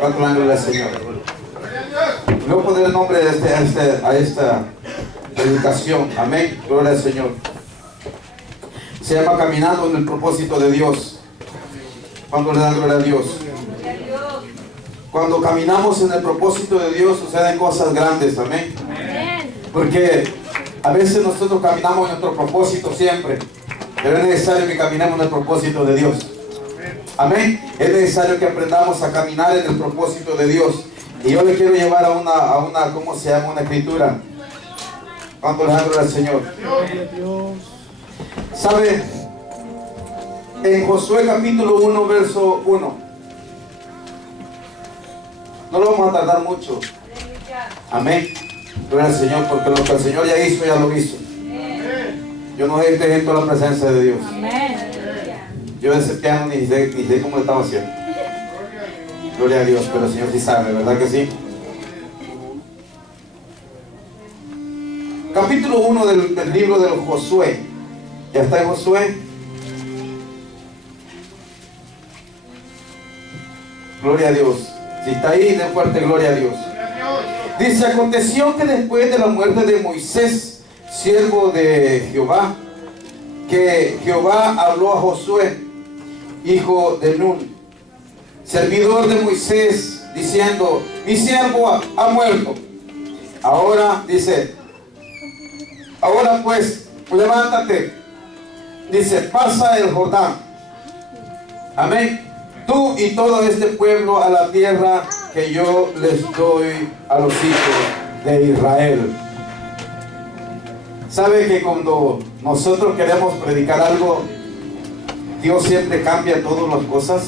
¿Cuánto le dan gloria al Señor? Voy a poner el nombre a esta predicación. Amén. Gloria al Señor. Se llama Caminando en el propósito de Dios. ¿Cuánto le dan gloria a Dios? Cuando caminamos en el propósito de Dios suceden cosas grandes. Amén. Porque a veces nosotros caminamos en nuestro propósito siempre, pero es necesario que caminemos en el propósito de Dios. Amén. Es necesario que aprendamos a caminar en el propósito de Dios. Y yo le quiero llevar a una ¿cómo se llama? Una escritura. ¿Cuánto le dan gloria al Señor? ¿Sabe? En Josué capítulo 1, verso 1. No lo vamos a tardar mucho. Amén. Gloria al Señor, porque lo que el Señor ya hizo, ya lo hizo. Yo no sé en toda la presencia de Dios. Yo ese piano ni sé cómo lo estaba haciendo. Gloria a Dios, pero el Señor sí sabe, ¿verdad que sí? Capítulo 1 del libro de Josué. ¿Ya está en Josué? Gloria a Dios. Si está ahí, den fuerte gloria a Dios. Dice, aconteció que después de la muerte de Moisés, siervo de Jehová, que Jehová habló a Josué, hijo de Nun, servidor de Moisés, diciendo, mi siervo ha muerto. Ahora, dice, ahora pues, levántate. Dice, pasa el Jordán. Amén. Tú y todo este pueblo a la tierra que yo les doy a los hijos de Israel. ¿Sabe que cuando nosotros queremos predicar algo, Dios siempre cambia todas las cosas?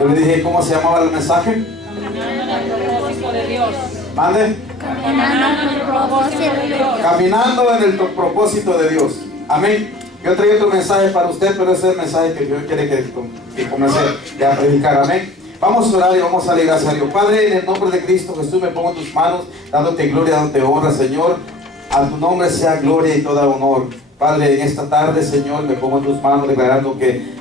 Yo le dije, ¿cómo se llamaba el mensaje? Caminando en el propósito de Dios. ¿Mande? Caminando en el propósito de Dios. Caminando en el propósito de Dios. Amén. Yo traía otro mensaje para usted, pero ese es el mensaje que Dios quiere que comience a predicar. Amén. Vamos a orar y vamos a darle gracias a Dios. Padre, en el nombre de Cristo Jesús me pongo en tus manos, dándote gloria, dándote honra, Señor. A tu nombre sea gloria y toda honor. Padre, en esta tarde, Señor, me pongo en tus manos declarando que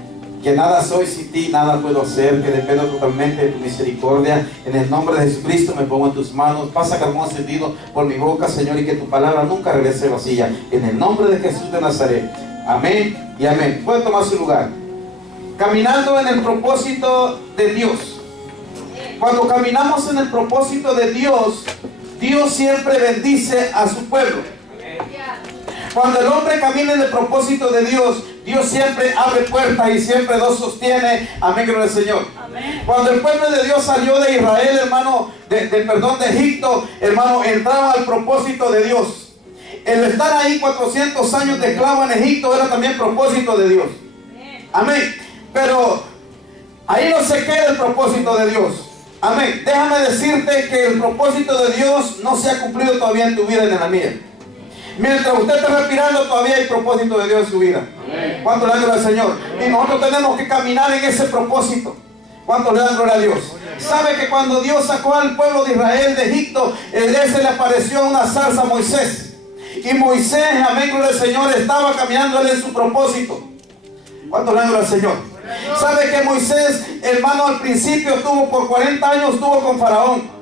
nada soy sin ti, nada puedo hacer, que dependo totalmente de tu misericordia. En el nombre de Jesucristo me pongo en tus manos. Pasa carbón encendido por mi boca, Señor, y que tu palabra nunca regrese vacía. En el nombre de Jesús de Nazaret. Amén y amén. Pueden tomar su lugar. Caminando en el propósito de Dios. Cuando caminamos en el propósito de Dios, Dios siempre bendice a su pueblo. Cuando el hombre camina en el propósito de Dios, Dios siempre abre puertas y siempre los sostiene. Amén, gloria al Señor. Amén. Cuando el pueblo de Dios salió de Israel, hermano, de Egipto, hermano, entraron al propósito de Dios. El estar ahí 400 años de esclavo en Egipto era también propósito de Dios. Amén. Pero ahí no se queda el propósito de Dios. Amén. Déjame decirte que el propósito de Dios no se ha cumplido todavía en tu vida y en la mía. Mientras usted está respirando, todavía hay propósito de Dios en su vida. ¿Cuánto le dan gloria al Señor? Y nosotros tenemos que caminar en ese propósito. ¿Cuánto le dan gloria a Dios? ¿Sabe que cuando Dios sacó al pueblo de Israel de Egipto, se le apareció una zarza a Moisés? Y Moisés, amén, gloria al Señor, estaba caminando él en su propósito. ¿Cuánto le dan gloria al Señor? ¿Sabe que Moisés, hermano, al principio estuvo por 40 años, estuvo con Faraón?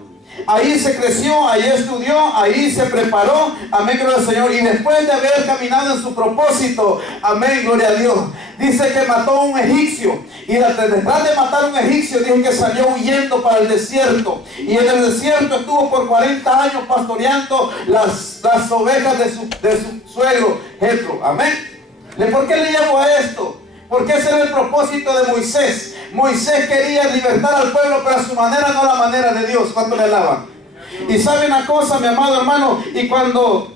Ahí se creció, ahí estudió, ahí se preparó, amén, gloria al Señor. Y después de haber caminado en su propósito, amén, gloria a Dios, dice que mató a un egipcio. Y detrás de matar a un egipcio, dice que salió huyendo para el desierto. Y en el desierto estuvo por 40 años pastoreando las ovejas de su suegro, Jetro. Amén. ¿Por qué le llamo a esto? Porque ese era el propósito de Moisés. Moisés quería libertar al pueblo, pero a su manera, no a la manera de Dios. ¿Cuánto le alaban? Y sabe una cosa, mi amado hermano, y cuando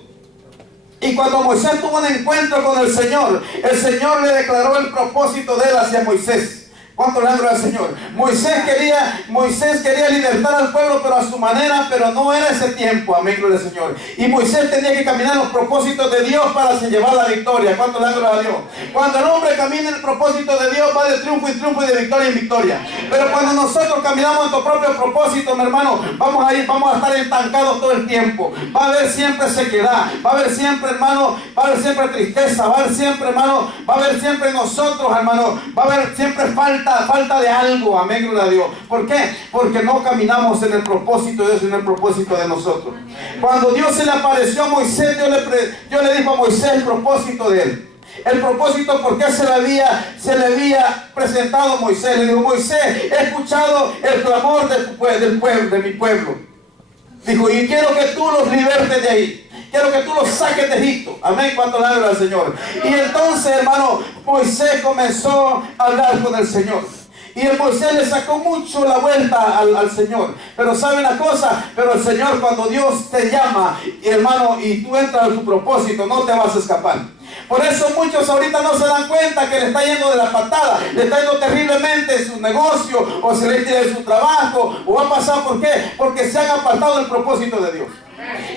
Moisés tuvo un encuentro con el Señor le declaró el propósito de él hacia Moisés. ¿Cuánto le dan gloria al Señor? Moisés quería libertar al pueblo, pero a su manera, pero no era ese tiempo. Amén, gloria al Señor. Y Moisés tenía que caminar en los propósitos de Dios para llevar la victoria. ¿Cuánto le dan gloria a Dios? Cuando el hombre camina en el propósito de Dios, va de triunfo en triunfo y de victoria en victoria. Pero cuando nosotros caminamos en tu propio propósito, mi hermano, vamos a estar estancados todo el tiempo. Va a haber siempre sequedad, va a haber siempre, hermano, va a haber siempre tristeza, va a haber siempre, hermano, va a haber siempre nosotros, hermano, va a haber siempre falta de algo. Amén, gloria a Dios. ¿Por qué? Porque no caminamos en el propósito de Dios, en el propósito de nosotros. Cuando Dios se le apareció a Moisés, Dios le dijo a Moisés el propósito de él. El propósito por qué se le había presentado a Moisés. Le dijo: Moisés, he escuchado el clamor de mi pueblo. Dijo: y quiero que tú los libertes de ahí. Quiero que tú los saques de Egipto. Amén. ¿Cuánto le habla al Señor? Y entonces, hermano, Moisés comenzó a hablar con el Señor. Y el Moisés le sacó mucho la vuelta al Señor. Pero sabe una cosa, pero el Señor, cuando Dios te llama, hermano, y tú entras a tu propósito, no te vas a escapar. Por eso muchos ahorita no se dan cuenta que le está yendo de la patada, le está yendo terriblemente en su negocio, o se le tira de su trabajo, o va a pasar. ¿Por qué? Porque se han apartado del propósito de Dios.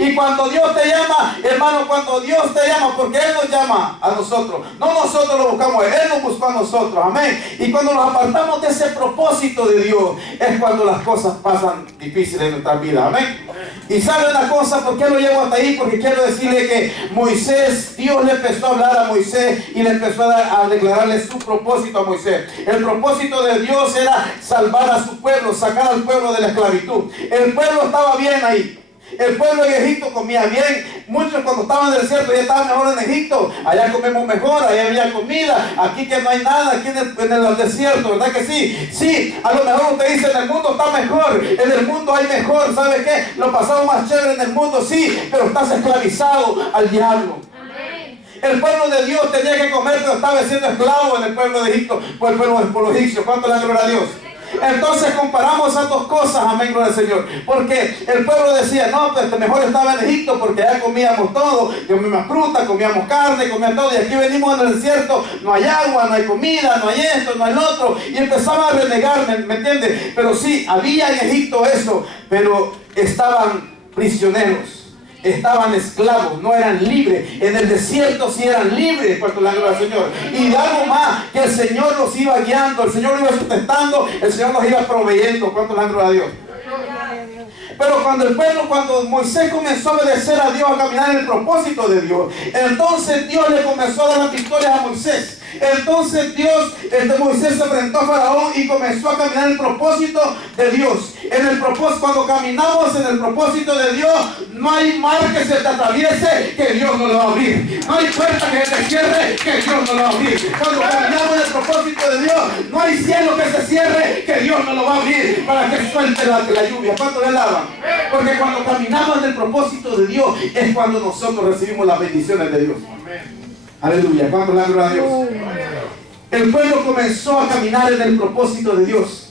Y cuando Dios te llama, hermano, cuando Dios te llama, porque Él nos llama a nosotros, no nosotros lo buscamos, Él nos buscó a nosotros, amén. Y cuando nos apartamos de ese propósito de Dios, es cuando las cosas pasan difíciles en nuestra vida, amén. Y sabe una cosa, ¿por qué lo llevo hasta ahí? Porque quiero decirle que Moisés, Dios le empezó a hablar a Moisés y le empezó a declararle su propósito a Moisés. El propósito de Dios era salvar a su pueblo, sacar al pueblo de la esclavitud. El pueblo estaba bien ahí. El pueblo en Egipto comía bien. Muchos cuando estaban en el desierto ya estaban mejor en Egipto. Allá comemos mejor, allá había comida. Aquí que no hay nada, aquí en el desierto, ¿verdad que sí? Sí, a lo mejor usted dice: en el mundo está mejor, en el mundo hay mejor. ¿Sabe qué? Lo pasamos más chévere en el mundo, sí, pero estás esclavizado al diablo. El pueblo de Dios tenía que comer, pero estaba siendo esclavo en el pueblo de Egipto, por el pueblo egipcio. ¿Cuánto le da gloria a Dios? Entonces comparamos esas dos cosas, amén, gloria al Señor. Porque el pueblo decía: no, pues mejor estaba en Egipto porque allá comíamos todo, comíamos fruta, comíamos carne, comíamos todo. Y aquí venimos en el desierto, no hay agua, no hay comida, no hay esto, no hay lo otro. Y empezaban a renegar, ¿me entiendes? Pero sí, había en Egipto eso, pero estaban prisioneros. Estaban esclavos, no eran libres. En el desierto sí eran libres, puesto la gloria al Señor. Y de algo más, que el Señor los iba guiando, el Señor los iba sustentando, el Señor los iba proveyendo. ¿Cuánto la gloria a Dios? Pero cuando Moisés comenzó a obedecer a Dios, a caminar en el propósito de Dios, entonces Dios le comenzó a dar las victorias a Moisés. Entonces Moisés se enfrentó a Faraón y comenzó a caminar en el propósito de Dios. Cuando caminamos en el propósito de Dios, no hay mar que se te atraviese que Dios no lo va a abrir. No hay puerta que se te cierre que Dios no lo va a abrir. Cuando caminamos en el propósito de Dios, no hay cielo que se cierre que Dios no lo va a abrir para que suelte la lluvia. ¿Cuánto le alaban? Porque cuando caminamos en el propósito de Dios es cuando nosotros recibimos las bendiciones de Dios. Aleluya. ¿Cuánto le alaban a Dios? El pueblo comenzó a caminar en el propósito de Dios.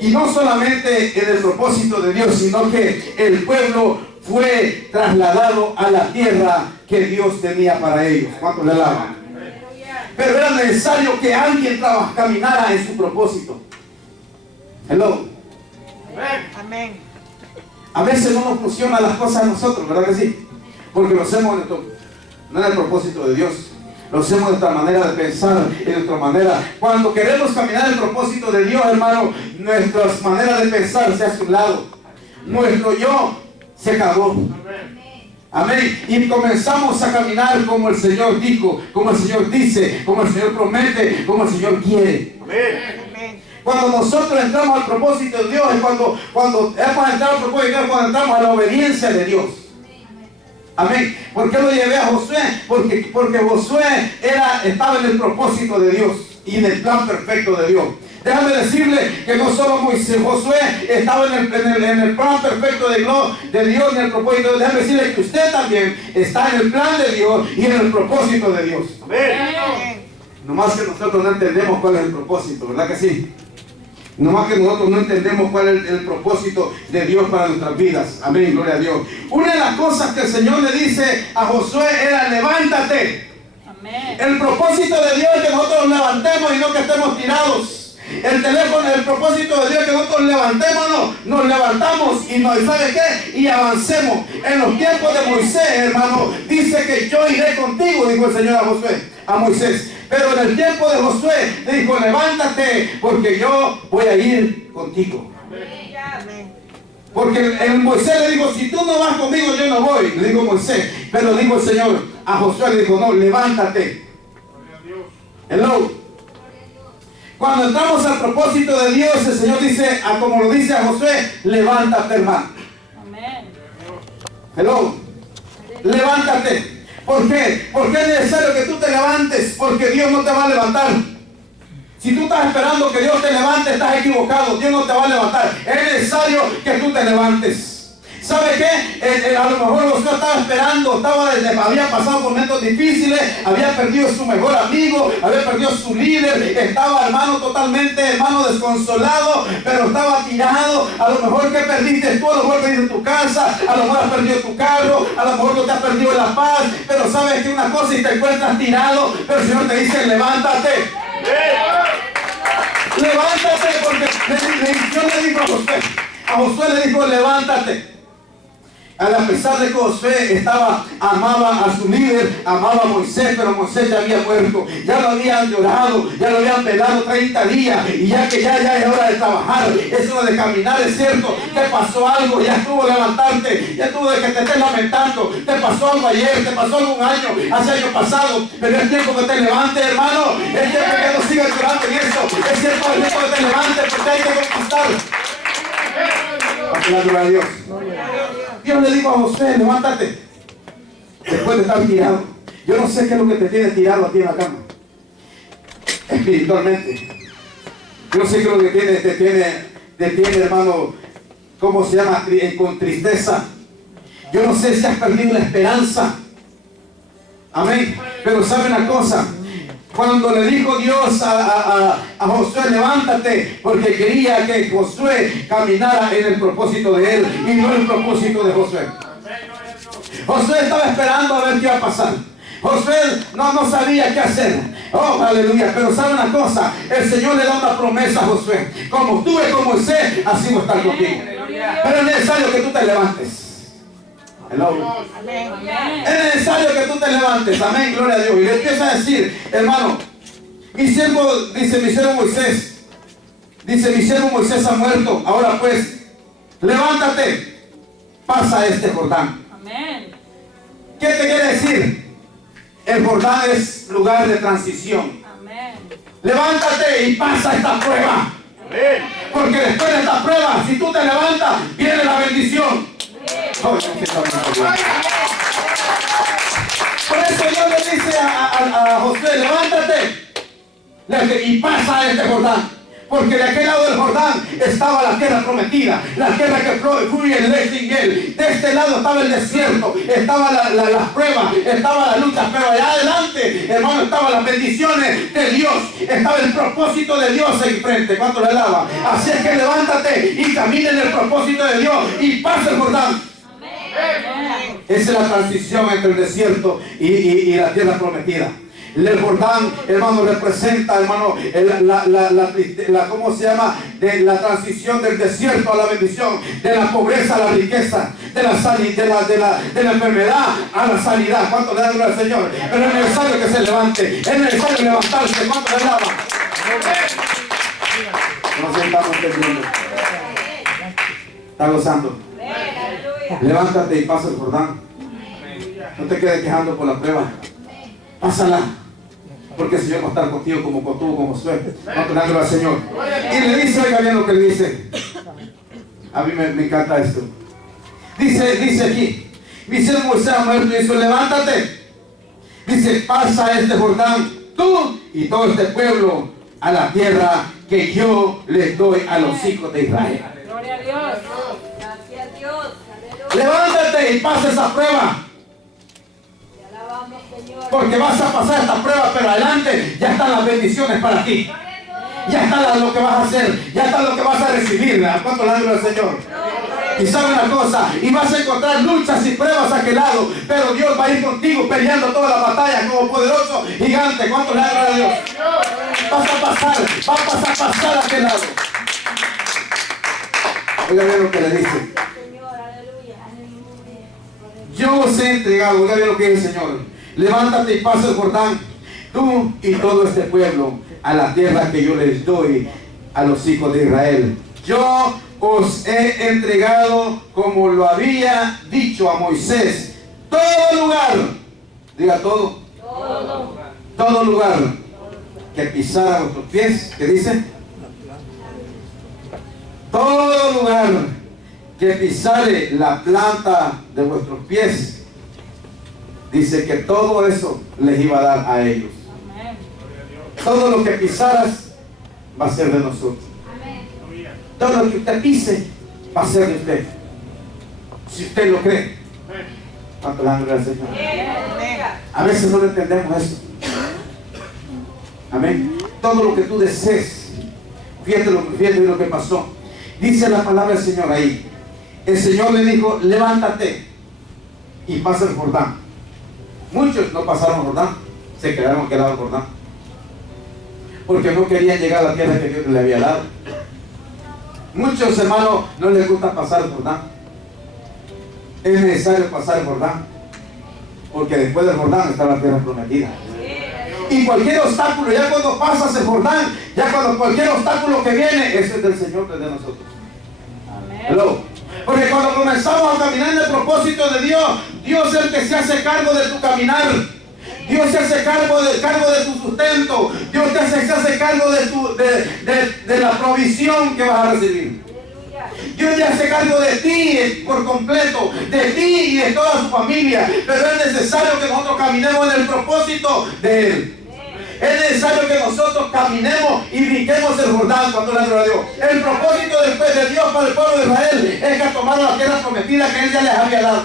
Y no solamente en el propósito de Dios, sino que el pueblo fue trasladado a la tierra que Dios tenía para ellos. ¿Cuánto le alaban? Pero era necesario que alguien caminara en su propósito. Hello. Amén. A veces no nos funcionan las cosas a nosotros, ¿verdad que sí? Porque lo hacemos no en el propósito de Dios. Lo hacemos de nuestra manera de pensar, de nuestra manera. Cuando queremos caminar en el propósito de Dios, hermano, nuestras maneras de pensar se hace a un lado. Nuestro yo se acabó. Amén. Y comenzamos a caminar como el Señor dijo, como el Señor dice, como el Señor promete, como el Señor quiere. Amén. Cuando nosotros entramos al propósito de Dios, es cuando hemos entrado al propósito de Dios, cuando entramos a la obediencia de Dios. Amén. ¿Por qué lo llevé a Josué? Porque Josué estaba en el propósito de Dios y en el plan perfecto de Dios. Déjame decirle que no solo Josué estaba en el plan perfecto de Dios y en el propósito de Dios. Déjame decirle que usted también está en el plan de Dios y en el propósito de Dios. Amén. Nomás que nosotros no entendemos cuál es el propósito, ¿verdad que sí? Nomás que nosotros no entendemos cuál es el propósito de Dios para nuestras vidas. Amén, gloria a Dios. Una de las cosas que el Señor le dice a Josué era: levántate. Amén. El propósito de Dios es que nosotros nos levantemos y no que estemos tirados. El teléfono, el propósito de Dios es que nosotros levantémonos, nos levantamos y nos, ¿sabe qué? Y avancemos. En los tiempos de Moisés, hermano, dice que yo iré contigo, dijo el Señor a Josué, a Moisés. Pero en el tiempo de Josué le dijo, levántate, porque yo voy a ir contigo. Amén. Porque el Moisés le dijo, si tú no vas conmigo, yo no voy. Le dijo Moisés. Pero dijo el Señor a Josué, le dijo, no, levántate. Hello. Cuando entramos al propósito de Dios, el Señor dice, como lo dice a Josué, levántate, hermano. Amén. Hello. Levántate. ¿Por qué? Porque es necesario que tú te levantes, porque Dios no te va a levantar. Si tú estás esperando que Dios te levante, estás equivocado. Dios no te va a levantar. Es necesario que tú te levantes. ¿Sabe qué? A lo mejor Josué estaba esperando, había pasado momentos difíciles, había perdido su mejor amigo, había perdido su líder, estaba, hermano, totalmente, hermano, desconsolado, pero estaba tirado. A lo mejor que perdiste tú, a lo mejor perdiste tu casa, a lo mejor has perdido tu carro, a lo mejor no te has perdido la paz, pero sabes que una cosa y te encuentras tirado, pero el Señor te dice, levántate. Levántate, porque Dios le dijo a Josué le dijo, levántate. A pesar de que Josué amaba a su líder, amaba a Moisés, pero Moisés ya había muerto, ya lo habían llorado, ya lo habían velado 30 días, y ya es hora de trabajar, es hora de caminar, es cierto, te pasó algo, ya estuvo levantarte, ya estuvo de que te estés lamentando, te pasó algo ayer, te pasó algo un año, hace año pasado, pero es tiempo que te levantes, hermano, es tiempo que no sigas llorando en eso, es tiempo que te levantes, porque hay que conquistar. La gloria a Dios. Dios le dijo a Josué, levántate. Después de estar tirado. Yo no sé qué es lo que te tiene tirado a ti en la cama. Espiritualmente. Yo no sé qué es lo que te tiene, hermano, ¿cómo se llama? Con tristeza. Yo no sé si has perdido la esperanza. Amén. Pero sabe una cosa. Cuando le dijo Dios a Josué, levántate, porque quería que Josué caminara en el propósito de él y no el propósito de Josué. Josué estaba esperando a ver qué iba a pasar. Josué no sabía qué hacer. Oh, aleluya. Pero sabe una cosa, el Señor le da una promesa a Josué. Como estuve con Moisés, así voy a estar contigo. Pero es necesario que tú te levantes. Hello. Amén. Es necesario que tú te levantes, amén, gloria a Dios. Y le empieza a decir, hermano, mi siervo Moisés ha muerto. Ahora pues, levántate, pasa este Jordán. Amén. ¿Qué te quiere decir? El Jordán es lugar de transición. Amén. Levántate y pasa esta prueba. Porque después de esta prueba, si tú te levantas, viene la bendición. Por eso Dios le dice a Josué, levántate y pasa este Jordán. Porque de aquel lado del Jordán estaba la tierra prometida, la tierra que fluye el leche y miel. De este lado estaba el desierto, estaba las pruebas, estaba la lucha, pero allá adelante, hermano, estaban las bendiciones de Dios, estaba el propósito de Dios enfrente. ¿Cuánto le alaba? Así es que levántate y camina en el propósito de Dios y pasa el Jordán. Esa es la transición entre el desierto y la tierra prometida. El Jordán, hermano, representa, hermano, ¿cómo se llama? De la transición del desierto a la bendición, de la pobreza a la riqueza, de la enfermedad a la sanidad. ¿Cuánto le da gloria al Señor? Pero es necesario que se levante, es necesario levantarse. ¿Cuánto le daba? No se estamos entendiendo. Está gozando. Levántate y pasa el Jordán. No te quedes quejando por la prueba. Pásala. Porque el Señor va a estar contigo como contuvo con Josué. Vamos al Señor. Y le dice, oiga bien lo que le dice. A mí me encanta esto. Dice aquí, mi siervo Moisés ha muerto y dice, levántate. Dice, pasa este Jordán, tú y todo este pueblo, a la tierra que yo les doy a los hijos de Israel. Gloria a Dios. Gracias a Dios. Levántate y pasa esa prueba. Porque vas a pasar esta prueba, pero adelante ya están las bendiciones para ti. Ya está lo que vas a hacer, ya está lo que vas a recibir. ¿A cuánto le habla el Señor? Y sabe una cosa, y vas a encontrar luchas y pruebas a aquel lado, pero Dios va a ir contigo peleando todas las batallas como poderoso gigante. ¿Cuánto le habla a Dios? vas a pasar a aquel lado. Oiga bien lo que le dice. Yo os he entregado, oiga bien lo que dice el Señor. Levántate y pasa el Jordán, tú y todo este pueblo, a la tierra que yo les doy a los hijos de Israel. Yo os he entregado, como lo había dicho a Moisés, todo lugar, diga todo, todo lugar que pisara vuestros pies. ¿Qué dice? Todo lugar que pisare la planta de vuestros pies, dice que todo eso les iba a dar a ellos. Amén. Todo lo que pisaras va a ser de nosotros. Todo lo que usted pise va a ser de usted, si usted lo cree. ¿Cuánto le dan gracias al Señor? A veces no lo entendemos eso. Amén. Todo lo que tú desees, fíjate lo que pasó. Dice la palabra del Señor ahí. El Señor le dijo, levántate y pasa el Jordán. Muchos no pasaron el Jordán, se quedaron aquel lado del Jordán, porque no querían llegar a la tierra que Dios les había dado. Muchos hermanos no les gusta pasar el Jordán. Es necesario pasar el Jordán, porque después del Jordán está la tierra prometida. Y cualquier obstáculo, ya cuando pasas el Jordán, ya cuando cualquier obstáculo que viene, eso es del Señor, es de nosotros. Amén. Hello. Porque cuando comenzamos a caminar en el propósito de Dios, Dios es el que se hace cargo de tu caminar. Dios se hace cargo de tu sustento. Dios se hace cargo de la provisión que vas a recibir. Dios se hace cargo de ti por completo, de ti y de toda su familia. Pero es necesario que nosotros caminemos en el propósito de Él. Es necesario que nosotros caminemos y brinquemos el Jordán cuando la gloria a Dios. El propósito después de Dios para el pueblo de Israel es que tomaron la tierra prometida que Él ya les había dado.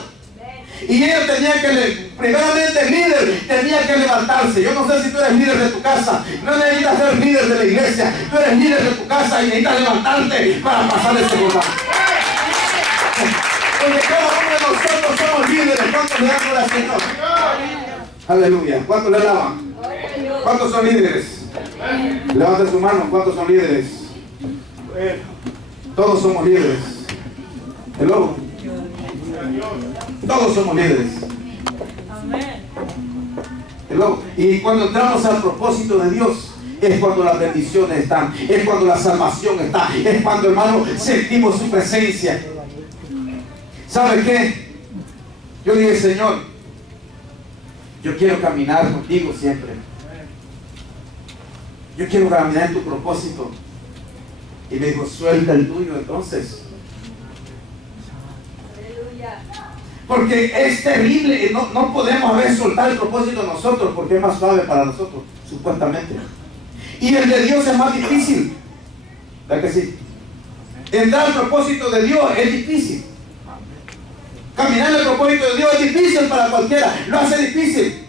Y ellos tenían que, primeramente el líder tenía que levantarse. Yo no sé si tú eres líder de tu casa, no necesitas ser líder de la iglesia, tú eres líder de tu casa y necesitas levantarte para pasar ese Jordán. Porque cada uno de nosotros somos líderes. ¿Cuántos le dan gloria al Señor? Aleluya. ¿Cuántos le alaban? ¿Cuántos son líderes? Levanten su mano. ¿Cuántos son líderes? Todos somos líderes. Hello. Todos somos líderes. Amén. Hello. Y cuando entramos al propósito de Dios, es cuando las bendiciones están, es cuando la salvación está, es cuando, hermano, sentimos su presencia. ¿Sabe qué? Yo dije, Señor, yo quiero caminar contigo siempre. Yo quiero caminar en tu propósito. Y me dijo, suelta el tuyo entonces. Porque es terrible, no podemos a veces soltar el propósito de nosotros porque es más suave para nosotros, supuestamente. Y el de Dios es más difícil. ¿Verdad que sí? Entrar al propósito de Dios es difícil. Caminar en el propósito de Dios es difícil para cualquiera, lo hace difícil.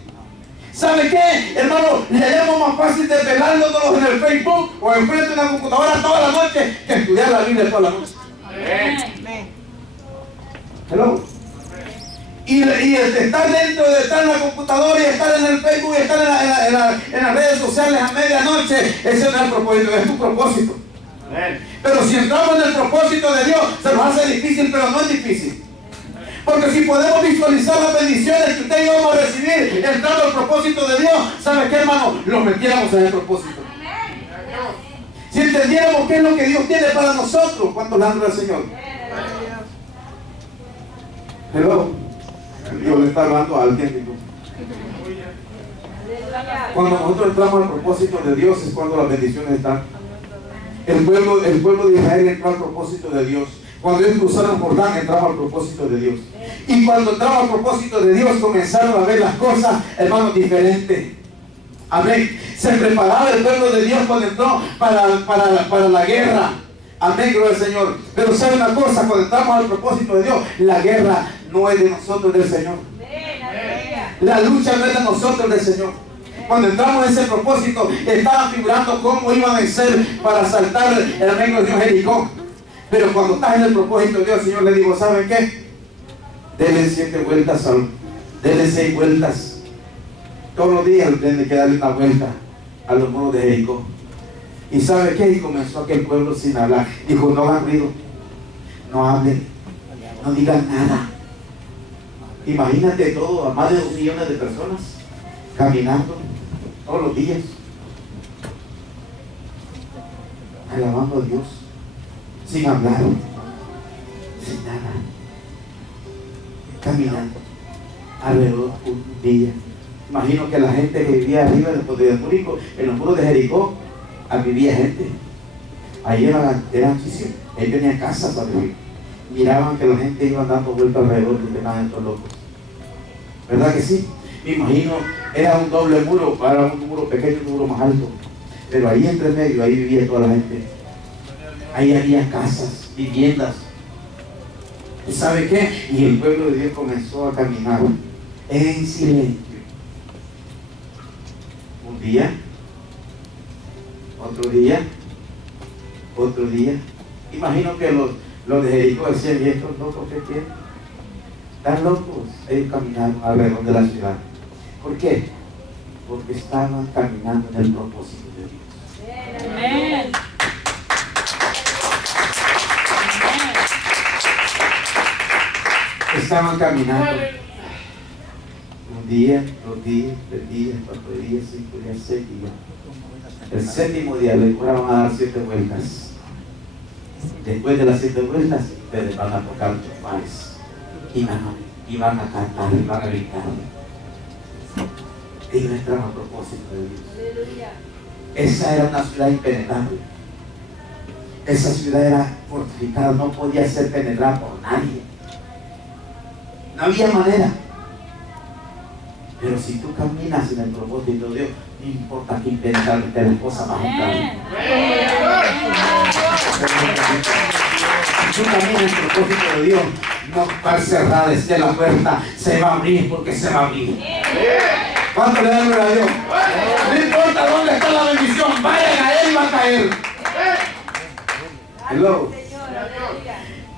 ¿Sabe qué, hermano? Le hallamos más fácil desvelándonos en el Facebook o enfrente de una computadora toda la noche que estudiar la Biblia toda la noche. Amén. Hello. Y el estar dentro de estar en la computadora y estar en el Facebook y estar en las redes sociales a medianoche, ese no es el propósito, es tu propósito. Pero si entramos en el propósito de Dios, se nos hace difícil, pero no es difícil. Porque si podemos visualizar las bendiciones que usted y yo vamos a recibir entrando al propósito de Dios, ¿sabe qué, hermano? Lo metiéramos en el propósito. Si entendiéramos qué es lo que Dios tiene para nosotros, ¿cuánto le habla al Señor? Hello. Dios le está hablando a alguien. Cuando nosotros entramos al propósito de Dios es cuando las bendiciones están. El pueblo de Israel entró al propósito de Dios. Cuando ellos cruzaron Jordán, entramos al propósito de Dios. Y cuando entramos al propósito de Dios, comenzaron a ver las cosas, hermanos, diferentes. Amén. Se preparaba el pueblo de Dios cuando entró para la guerra. Amén, gloria al Señor. Pero sabe una cosa, cuando entramos al propósito de Dios, la guerra no es de nosotros, es del Señor. La lucha no es de nosotros, es del Señor. Cuando entramos en ese propósito, estaban figurando cómo iban a vencer para saltar el amigo de Dios Jericó. Pero cuando estás en el propósito de Dios, el Señor le dijo, ¿saben qué? Denle 7 vueltas, denle 6 vueltas. Todos los días tienen que darle una vuelta a los muros de Jericó. ¿Y sabe qué? Y comenzó aquel pueblo sin hablar. Dijo, no hagan ruido, no hablen, no digan nada. Imagínate todo, a más de 2 millones de personas caminando todos los días, alabando a Dios, sin hablar, sin nada, caminando alrededor un día. Imagino que la gente que vivía arriba de los muros, en los muros de Jericó, vivía gente. Ahí era muchísimo. Ahí tenían casas arriba. Miraban que la gente iba dando vueltas alrededor y tenían estos locos. ¿Verdad que sí? Me imagino, era un doble muro, era un muro pequeño y un muro más alto. Pero ahí entre medio, ahí vivía toda la gente. Ahí había casas, viviendas. ¿Y sabe qué? Y el pueblo de Dios comenzó a caminar en silencio. Un día, otro día, otro día. Imagino que los de Jericó decían, ¿y estos locos qué quieren? Están locos. Ellos caminaron alrededor de la ciudad. ¿Por qué? Porque estaban caminando en el propósito de Dios. Amén. Estaban caminando. Un día, 2 días, 3 días, 4 días, 5 días, 6 días. El 7º día les fueron a dar 7 vueltas. Después de las 7 vueltas, ustedes van a tocar los chofales. Y van a cantar, y van a gritar. Ellos entraron a propósito de Dios. Esa era una ciudad impenetrable. Esa ciudad era fortificada, no podía ser penetrada por nadie. No había manera. Pero si tú caminas en el propósito de Dios, no importa qué impenetrable esté la cosa, vas a entrar. Si tú caminas en el propósito de Dios, no va cerrada esté la puerta, se va a abrir porque se va a abrir. ¿Cuánto le dan a Dios? No importa dónde está la bendición, vayan a Él y va a caer. Y luego,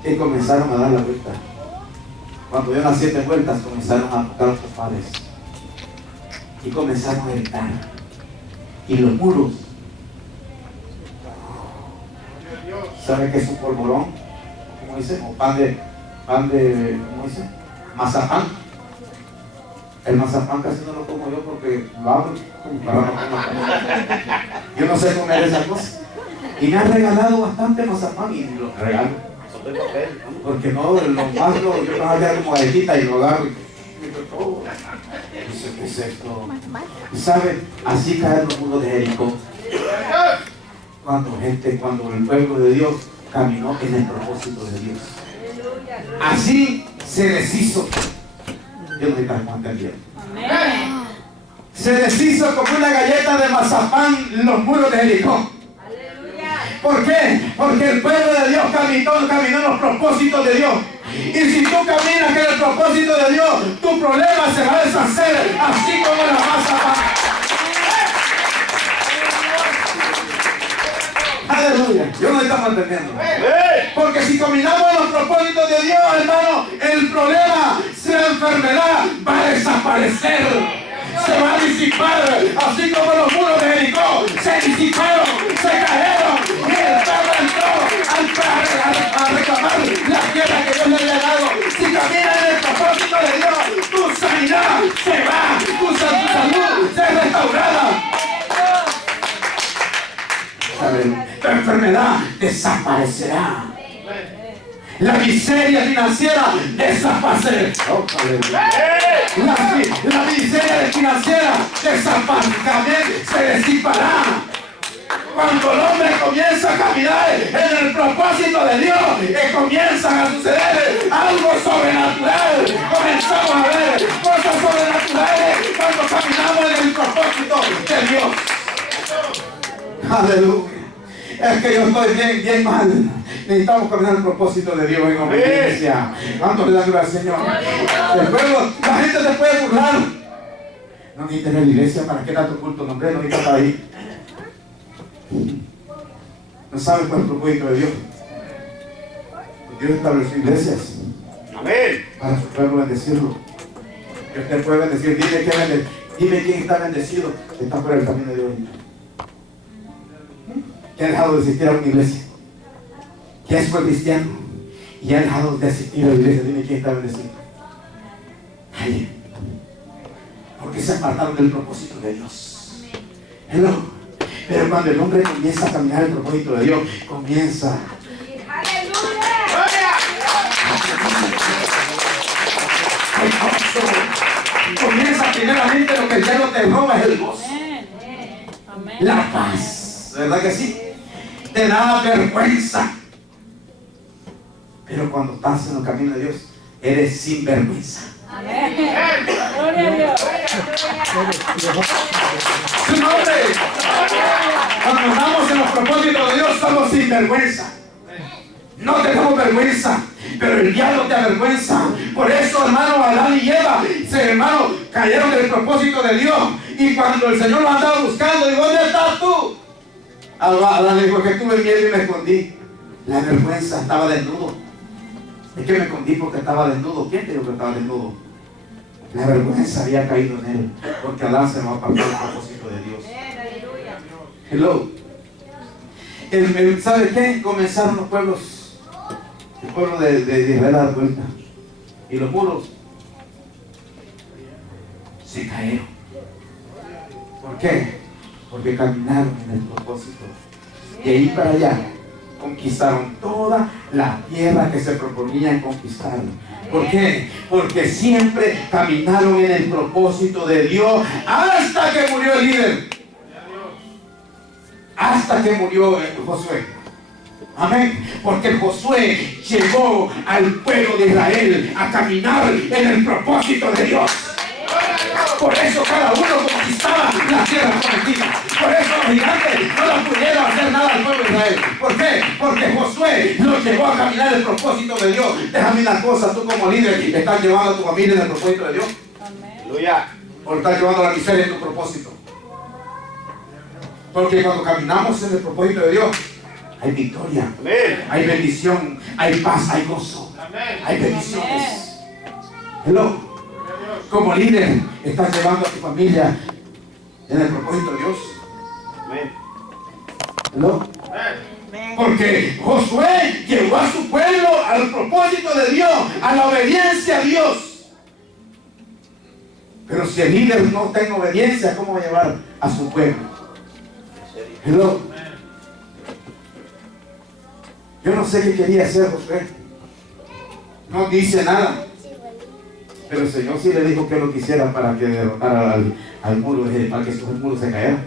que comenzaron a dar la vuelta. Cuando dieron las 7 vueltas, comenzaron a tocar los chofales. Y comenzaron a gritar. Y los muros. ¿Sabe qué es un polvorón? ¿Cómo dice? O pan de, ¿cómo dice? Mazapán. El mazapán casi no lo como yo porque lo abro como para no comer. Yo no sé comer esas cosas. Y me han regalado bastante mazapán y lo regalo. Porque no, lo más yo me voy a como galletita y lo agarro. Dice, ¿qué es esto? Y sabe, así caen los muros de Jericó. Cuando el pueblo de Dios caminó en el propósito de Dios. Así se deshizo. Yo no sé cómo entendieron. Se deshizo como una galleta de mazapán los muros de Jericó. ¿Por qué? Porque el pueblo de Dios caminó en los propósitos de Dios. Y si tú caminas en el propósito de Dios, tu problema se va a deshacer, así como la mazapán. Aleluya. Yo no estamos entendiendo. Porque si caminamos en los propósitos de Dios, hermano, el problema, la enfermedad va a desaparecer. Se va a disipar, así como los muros de Jericó se disiparon, se cayeron y el pueblo entró a reclamar la tierra que Dios le había dado. Si caminas en el propósito de Dios, tu sanidad se va, tu salud se restaurada. Tu enfermedad desaparecerá. La miseria financiera desaparecerá. La miseria financiera desaparecerá, se disipará. Cuando el hombre comienza a caminar en el propósito de Dios, comienzan a suceder algo sobrenatural. Comenzamos a ver cosas sobrenaturales cuando caminamos en el propósito de Dios. Aleluya. Es que yo estoy bien mal. Necesitamos caminar el propósito de Dios en obediencia. ¿Cuánto le da gloria al Señor? El pueblo, la gente se puede burlar. No necesita tener iglesia para que tanto culto, no necesita estar ahí. No sabe cuál es el propósito de Dios. Dios estableció iglesias. Amén. Para su pueblo bendecirlo. Que usted puede bendecir. Dime quién está bendecido. Está por el camino de Dios. que ha dejado de asistir a una iglesia, que es cristiano y ha dejado de asistir a la iglesia. Dime quién está bendecido. Ay, porque se apartaron del propósito de Dios. Hello. Pero cuando el hombre comienza a caminar el propósito de Dios, comienza. Comienza primeramente lo que el diablo te roba, es el gozo, la paz, ¿verdad que sí? Te da vergüenza, pero cuando estás en el camino de Dios eres sin vergüenza. Amén. Gloria a Dios. Su nombre. Cuando andamos en los propósitos de Dios somos sin vergüenza. No tenemos vergüenza, pero el diablo te avergüenza. Por eso, hermano, Adán y Eva, hermano, cayeron del propósito de Dios. Y cuando el Señor lo andaba buscando, dijo: ¿dónde estás tú? Adán le dijo: que tuve miedo y me escondí. La vergüenza, estaba desnudo. Es que me escondí porque estaba desnudo. ¿Quién te dijo que estaba desnudo? La vergüenza había caído en él, porque Adán se nos apartó del propósito de Dios. Hello. ¿Sabe qué? Comenzaron los pueblos. El pueblo de Israel a dar vuelta. Y los muros se cayeron. ¿Por qué? Porque caminaron en el propósito. De ahí para allá conquistaron toda la tierra que se proponían conquistar. ¿Por qué? Porque siempre caminaron en el propósito de Dios hasta que murió el líder. Hasta que murió Josué. Amén. Porque Josué llevó al pueblo de Israel a caminar en el propósito de Dios. Por eso cada uno conquistaba la tierra prometida. Por eso los gigantes no le pudieron hacer nada al pueblo de Israel. ¿Por qué? Porque Josué los llevó a caminar en el propósito de Dios. Déjame una cosa, tú como líder estás llevando a tu familia en el propósito de Dios. Aleluya. O estás llevando la miseria en tu propósito. Porque cuando caminamos en el propósito de Dios, hay victoria, amén, hay bendición, hay paz, hay gozo, amén, hay bendiciones. Hello. Como líder, estás llevando a tu familia en el propósito de Dios. Amén. Hello. Amén. Porque Josué llevó a su pueblo al propósito de Dios, a la obediencia a Dios. Pero si el líder no tiene obediencia, ¿cómo va a llevar a su pueblo? Hello. Yo no sé qué quería hacer Josué. No dice nada. Pero el Señor sí le dijo que lo quisiera para que derrotara al muro, para que el muro se cayera.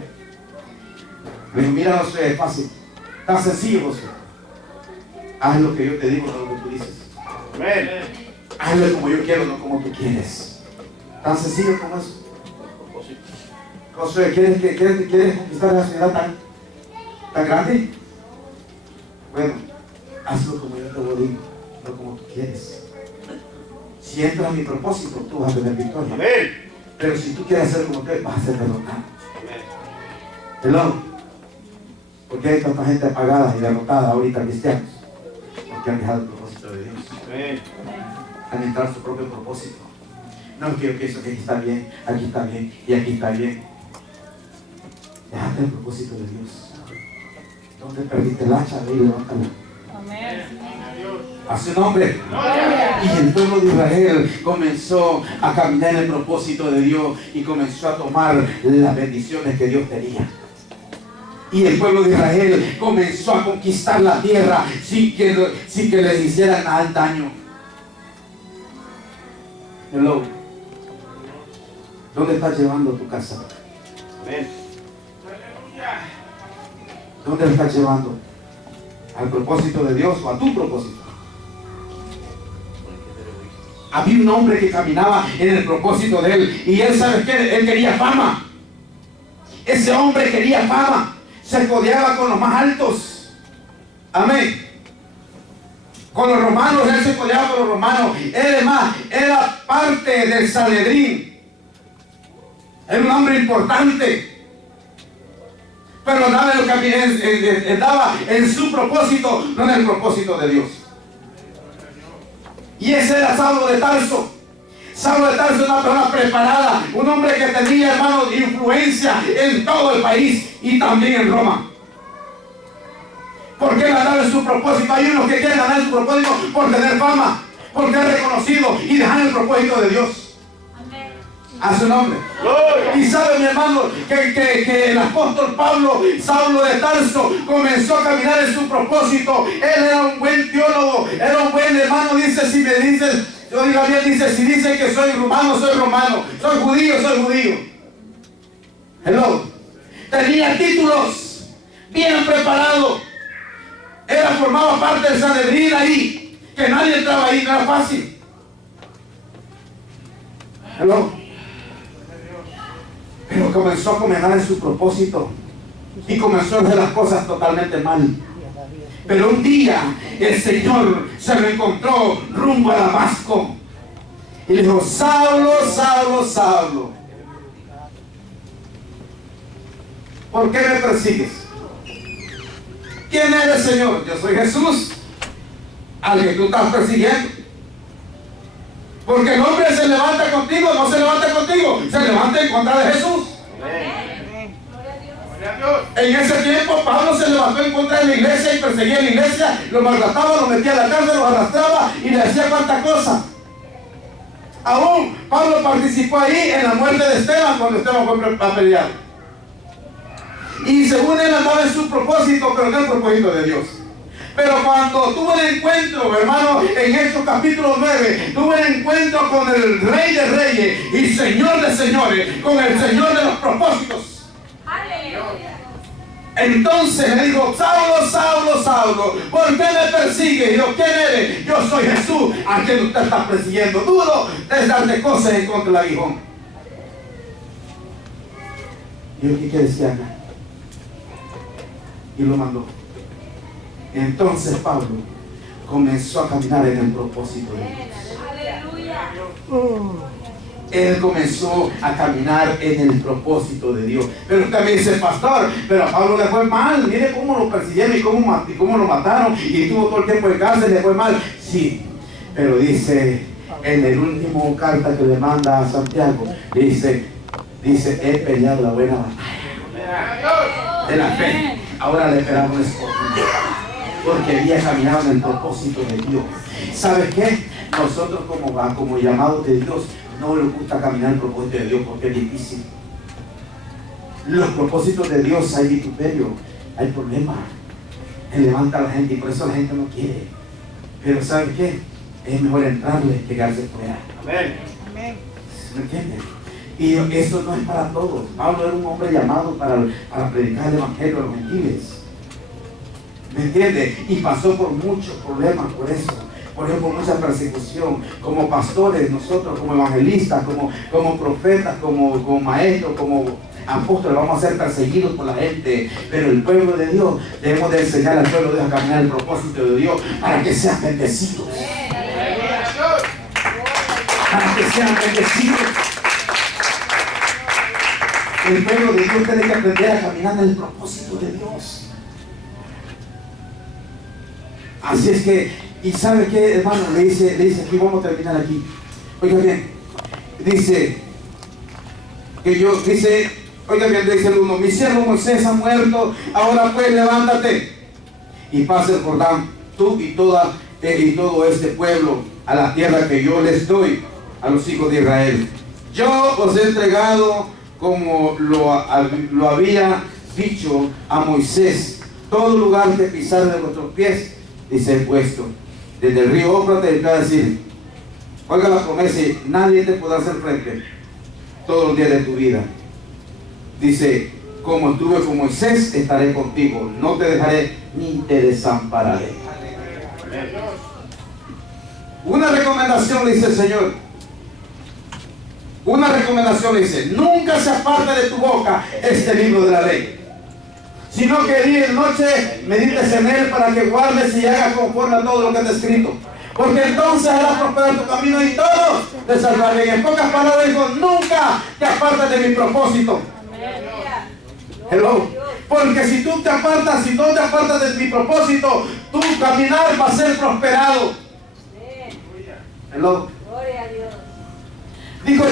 Le dijo: mira, Josué, es fácil. Tan sencillo, Josué. Haz lo que yo te digo, no lo que tú dices. Amén. Hazlo como yo quiero, no como tú quieres. Tan sencillo como eso. Josué, ¿quieres conquistar la ciudad tan grande? Bueno, hazlo como yo te lo digo, no como tú quieres. Si entras en mi propósito, tú vas a tener victoria. Amén. Pero si tú quieres hacer como tú, vas a ser derrotado. Hello. ¿Por qué hay tanta gente apagada y derrotada ahorita, cristianos? Porque han dejado el propósito de Dios. Amén. Han entrado en su propio propósito. No es que yo pienso que aquí está bien y aquí está bien. Déjate el propósito de Dios. ¿Dónde perdiste el hacha? Ve y levántala. Amén. A su nombre. Y el pueblo de Israel comenzó a caminar en el propósito de Dios y comenzó a tomar las bendiciones que Dios tenía. Y el pueblo de Israel comenzó a conquistar la tierra sin que les hicieran daño. Hello. ¿Dónde estás llevando tu casa? Amén. ¿Dónde la estás llevando? ¿Al propósito de Dios o a tu propósito? Había un hombre que caminaba en el propósito de él. Y él, ¿sabe qué? Él quería fama. Ese hombre quería fama. Se codeaba con los más altos. Amén. Con los romanos, él se codeaba con los romanos. Él, además, era parte del Sanedrín. Era un hombre importante. Pero estaba en su propósito, no en el propósito de Dios. Y ese era Saulo de Tarso. Saulo de Tarso era una persona preparada, un hombre que tenía, hermanos, influencia en todo el país y también en Roma. porque él andaba en su propósito. Hay unos que quieren andar en su propósito por tener fama, porque es reconocido y dejar el propósito de Dios. A su nombre. Y sabe, mi hermano, que el apóstol Pablo, Saulo de Tarso, comenzó a caminar en su propósito. Él era un buen teólogo, era un buen hermano. Dice, si me dices, yo digo bien, dice, si dicen que soy romano, soy romano. Soy judío, soy judío. Hello. Tenía títulos, bien preparado. Formaba parte del Sanedrín ahí, que nadie entraba ahí, no era fácil. Hello. Pero comenzó a caminar en su propósito y comenzó a hacer las cosas totalmente mal. Pero un día el Señor se lo encontró rumbo a Damasco y le dijo: Saulo, Saulo, Saulo, ¿por qué me persigues? ¿Quién eres, Señor? Yo soy Jesús, al que tú estás persiguiendo. Porque el hombre se levanta contigo, no se levanta contigo, se levanta en contra de Jesús. Amén. En ese tiempo Pablo se levantó en contra de la iglesia y perseguía a la iglesia, lo maltrataba, lo metía a la cárcel, lo arrastraba y le hacía cuantas cosas. Aún Pablo participó ahí en la muerte de Esteban, cuando Esteban fue a pelear. Y según él andaba en su propósito, pero no el propósito de Dios. Pero cuando tuvo el encuentro, hermano, en Hechos capítulo 9, tuvo el encuentro con el Rey de Reyes y Señor de Señores, con el Señor de los propósitos. Entonces le dijo: Saulo, Saulo, Saulo, ¿por qué me persigues? Y yo: ¿quién eres? Yo soy Jesús, a quien usted está persiguiendo. Duro es darte cosas en contra del aguijón. Y yo: ¿qué decía acá? Y lo mandó. Entonces Pablo comenzó a caminar en el propósito de Dios. Él comenzó a caminar en el propósito de Dios. Pero usted me dice: pastor, pero a Pablo le fue mal. Mire cómo lo persiguieron y cómo lo mataron, y tuvo todo el tiempo en cárcel, le fue mal. Sí, pero dice en el último carta que le manda a Santiago, dice, he peleado la buena batalla de la fe. Ahora le esperamos una oportunidad, porque había caminado en el propósito de Dios. ¿Sabe qué? Nosotros como llamados de Dios no nos gusta caminar en el propósito de Dios, porque es difícil. Los propósitos de Dios hay vituperio, hay problemas. Él levanta a la gente y por eso la gente no quiere. Pero ¿sabe qué? Es mejor entrarle que quedarse fuera. Amén. ¿Me entiende? Y eso no es para todos. Pablo era un hombre llamado para predicar el evangelio a los gentiles. ¿Me entiende? Y pasó por muchos problemas por eso. Por ejemplo, mucha persecución. Como pastores, nosotros como evangelistas, como profetas, como maestros, como apóstoles, vamos a ser perseguidos por la gente. Pero el pueblo de Dios, debemos de enseñar al pueblo de Dios a caminar el propósito de Dios para que sean bendecidos. Para que sean bendecidos. El pueblo de Dios tiene que aprender a caminar en el propósito de Dios. Así es que, y ¿sabe qué, hermano? Le dice aquí, vamos a terminar aquí. Oiga bien, dice, oiga bien, dice el uno: mi siervo Moisés ha muerto, ahora pues levántate y pasa el Jordán, tú y todo este pueblo, a la tierra que yo les doy a los hijos de Israel. Yo os he entregado, como lo había dicho a Moisés, todo lugar que pisar de vuestros pies, dice el puesto, desde el río Éufrates, es decir, oiga la promesa: nadie te podrá hacer frente todos los días de tu vida. Dice: como estuve con Moisés, estaré contigo, no te dejaré ni te desampararé. Una recomendación le dice el Señor. Una recomendación le dice: nunca se aparte de tu boca este libro de la ley, sino que día y noche medites en él, para que guardes y hagas conforme a todo lo que está escrito, porque entonces harás prosperar tu camino y todo te saldrá bien. En pocas palabras dijo: nunca te apartes de mi propósito. Hello. Porque si tú te apartas, si no te apartas de mi propósito, tu caminar va a ser prosperado. Hello. Dijo: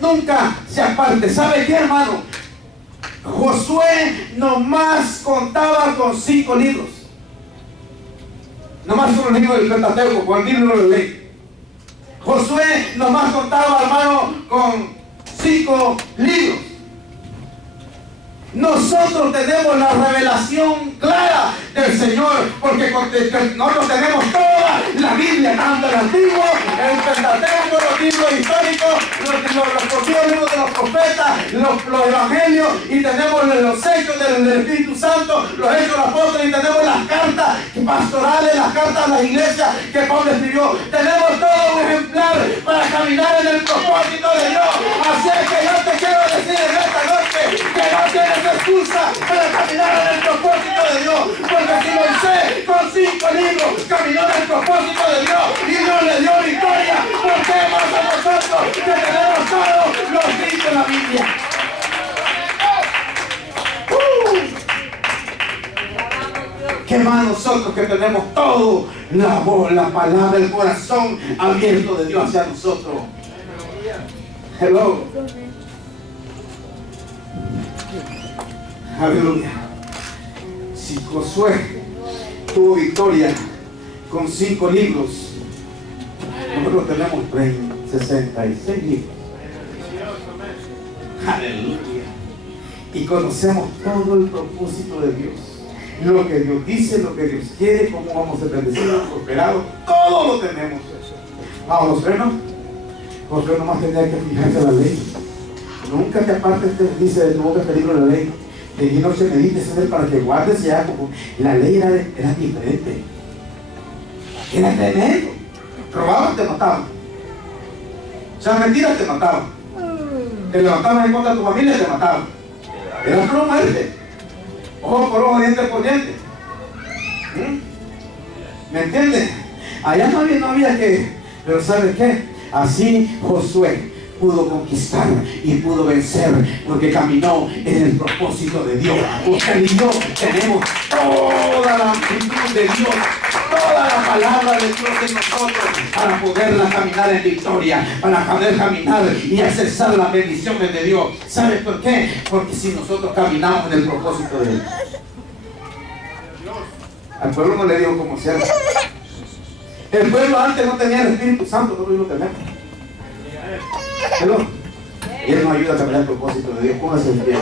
nunca se aparte. ¿Sabe qué, hermano? Josué nomás contaba con 5 libros. Nomás con el libro del Pentateuco, con el libro de la ley. Josué nomás contaba, hermano, con 5 libros. Nosotros tenemos la revelación clara del Señor, porque nosotros tenemos toda la Biblia, tanto el Antiguo, el Pentateuco, los libros históricos, los libros de los profetas, los evangelios, y tenemos los hechos del Espíritu Santo, los hechos de los apóstoles, y tenemos las cartas pastorales, las cartas a las iglesias que Pablo escribió. Tenemos todo un ejemplar para caminar en el propósito de Dios. Así es que yo te quiero decir en esta noche que no tienes excusa para caminar en el propósito de Dios, porque si Moisés con 5 libros caminó en el propósito de Dios y Dios le dio victoria, ¿por qué más a nosotros que tenemos todos los libros en la Biblia? ¿Qué más nosotros que tenemos todo la voz, la palabra, el corazón abierto de Dios hacia nosotros? Hello. Aleluya. Si Josué tuvo victoria con 5 libros, nosotros tenemos 66 libros. Aleluya. Y conocemos todo el propósito de Dios. Lo que Dios dice, lo que Dios quiere, cómo vamos a ser bendecidos, prosperados, todo lo tenemos. Josué no. Josué nomás tenía que fijarse en la ley. Nunca te apartes, dice de tu boca el peligro de la ley. De día y noche medites en él para que guardes ya como la ley era diferente. Era tremendo. Robaban, te mataban. O sea, mentiras, te mataban. Te levantaban en contra de tu familia, te mataban. Era una muerte. Ojo por ojo, diente por diente. ¿Me entiendes? Allá no había que. Pero ¿sabes qué? Así Josué pudo conquistar y pudo vencer, porque caminó en el propósito de Dios. Usted y yo tenemos toda la actitud de Dios, toda la palabra de Dios en nosotros, para poderla caminar en victoria, para poder caminar y accesar las bendiciones de Dios. ¿Sabes por qué? Porque si nosotros caminamos en el propósito de Dios. Al pueblo no le digo cómo ser. El pueblo antes no tenía el Espíritu Santo, no lo tenemos. ¿Pero? Y Él nos ayuda a caminar el propósito de Dios. Póngase en pie.